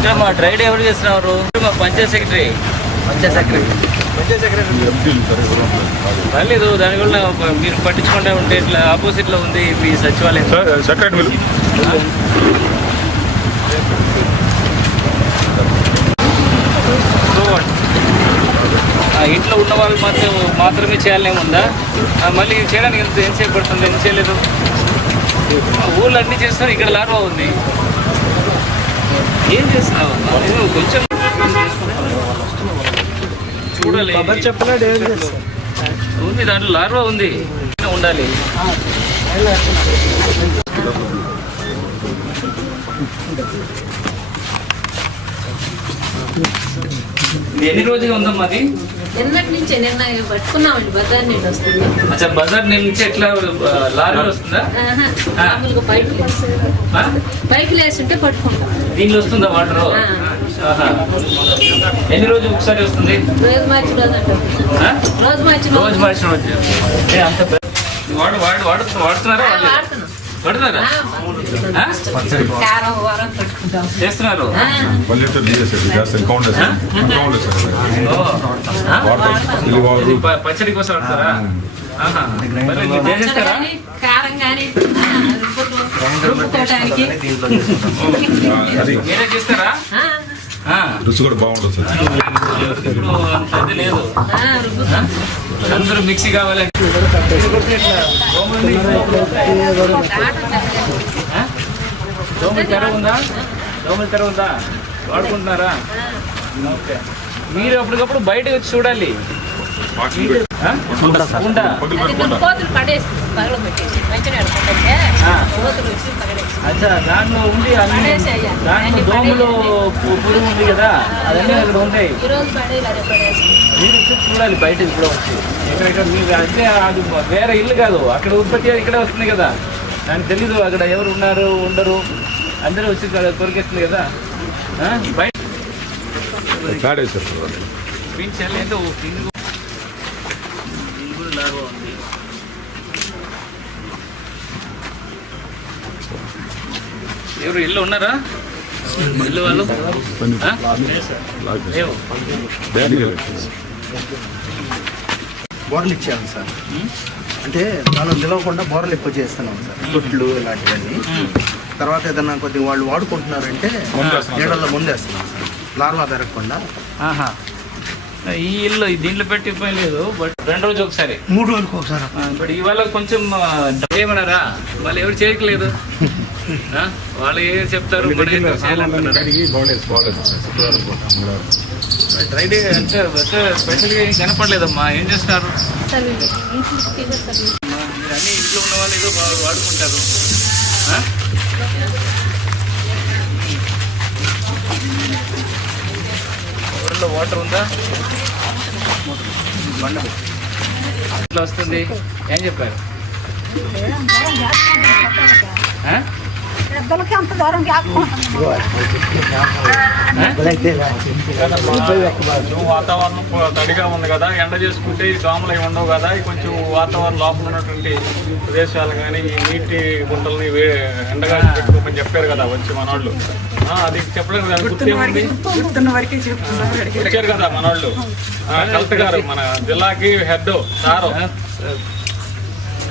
ఇక్కడ మా డ్రైడ్ ఎవరు చేస్తున్నారు మా panchayat secretary. Panchayat secretary. Panchayat secretary పర్లేదు దాని వల్ల మీరు పట్టించుకుంటా ఉంటే ఇట్లా ఆపోజిట్లో ఉంది మీ సచివాలయం. సెక్రటరీ ఇంట్లో ఉన్న వాళ్ళు మాత్రం మాత్రమే చేయాలనే ఉందా? మళ్ళీ చేయడానికి ఎంత ఎంతసేపు పడుతుంది? ఎంత చేయలేదు ఆ, ఊళ్ళో అన్నీ చేస్తారు ఇక్కడ లార్వా ఉంది. ఏం చేస్తున్నావు? కొంచెం చూడాలి. కొబ్బరి చెప్పలా డేవిడ్ చేస్తారు ఉంది దాంట్లో లార్వా ఉంది. ఉండాలి. ఎన్ని రోజులు ఉందమ్మా అది? నిన్నటి నుంచి నిన్న పట్టుకున్నామండి బజార్ నుండి వస్తుంది. అచ్చా బజార్ నుంచి ఎట్లా ఆ, లారీ వస్తుందా? మామూలుగా? పైకి లేస్తుంటే పట్టుకుంటాం. దీనిలో వస్తుందా వాటర్. ఎన్ని రోజులు ఒకసారి వస్తుంది? రోజు మార్చి రోజు? రోజు మార్చి రోజు. అంత వాడు వాడు వాడు వాడుతున్నారా? పెట్టుకుంటాం చేస్తున్నారు? పచ్చడి కోసం పచ్చడి చేసేస్తారా? కారం కానీ మీరే చేస్తారా. రుచి కూడా బాగుంటుంది సార్. లేదు. అందరూ మిక్సీ కావాలి? దోమల తెర ఉందా? దోమల తెర ఉందా? వాడుకుంటున్నారా? ఓకే. మీరు అప్పటికప్పుడు బయటకు వచ్చి చూడాలి. ఆ? పగల పెట్టేసి మంచిగా ఆడుకుంటే. ఆ. కోతులు వచ్చి పగడేసి అచ్చా దాంట్లో దోమలు పురుగు ఉంది కదా అదన్నీ అక్కడ ఉంటాయి. ఈ రోజు పడేయాలి అదే పడేసి. మీరు వచ్చి చూడాలి బయట ఇప్పుడు వచ్చి. ఎక్కడెక్కడ మీరు అంటే అది వేరే ఇల్లు కాదు అక్కడ ఉత్పత్తి ఇక్కడే వస్తుంది కదా. నాకు తెలీదు అక్కడ ఎవరు ఉన్నారు ఉండరు. అందరూ వచ్చి ఇక్కడ కొరికేస్తుంది కదా? బయట పింఛన్ ఉంది. ఎవరు ఇల్లు ఉన్నారా? ఇల్లు వాళ్ళు? లేవు. బోర్లు ఇచ్చాము సార్. అంటే దానిలో నిలవకుండా బోర్లు ఎక్కువ చేస్తున్నాం సార్. గుట్లు ఇలాంటివన్నీ. తర్వాత ఏదన్నా కొద్దిగా వాళ్ళు వాడుకుంటున్నారంటే. నీళ్ళల్లో ముందేస్తున్నాం సార్. లార్వా పెరగకుండా. ఆహా. ఈ ఇల్లు దీంట్లో పెట్టి పని లేదు బట్ రెండు రోజు ఒకసారి. మూడు రోజులకు ఒకసారి. బట్ ఇవాళ కొంచెం ఏమన్నారా? వాళ్ళు ఎవరు చేయట్లేదు? వాళ్ళు ఏం చెప్తారు? మనం ఏదో చేయాలనుకున్నారు రైడ్ అంటే స్పెషల్గా ఏం కనపడలేదమ్మా. ఏం మీరు అన్ని ఇంట్లో ఉన్న వాళ్ళు ఏదో వాడుకుంటారు? ఊరిలో వాటర్ ఉందా? బండ ఇట్లా వస్తుంది? ఏం చెప్పారు? పెద్దలకి అంత దూరం కాకుండా కొంచెం వాతావరణం తడిగా ఉంది కదా. ఎండ చేసుకుంటే ఈ దోమలు అవి ఉండవు కదా. ఈ కొంచెం వాతావరణం లోపల ఉన్నటువంటి ప్రదేశాలు కానీ ఈ నీటి గుంటలని ఎండగా పెట్టుకోమని చెప్పారు కదా వచ్చి మనోళ్ళు. ఆ, అది చెప్తున్నారు వచ్చారు కదా మనోళ్ళు. ఆ, కలెక్టర్ గారు మన జిల్లాకి హెడ్ సారు?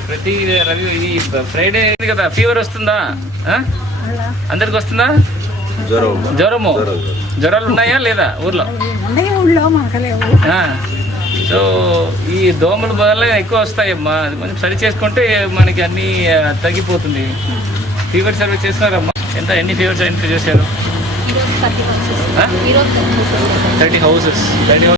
ప్రతి రవి ఇది ఫ్రైడే కదా ఫీవర్ వస్తుందా? అందరికి వస్తుందా? జ్వరము. జ్వరాలు ఉన్నాయా లేదా ఊర్లో. సో ఈ దోమల వల్ల ఎక్కువ వస్తాయమ్మా. అది కొంచెం సరి చేసుకుంటే మనకి అన్నీ తగ్గిపోతుంది. ఫీవర్ సర్వే చేస్తున్నారమ్మా ఎంత ఎన్ని ఫీవర్స్ ఎన్ని చేశారు? Thirty houses. థర్టీ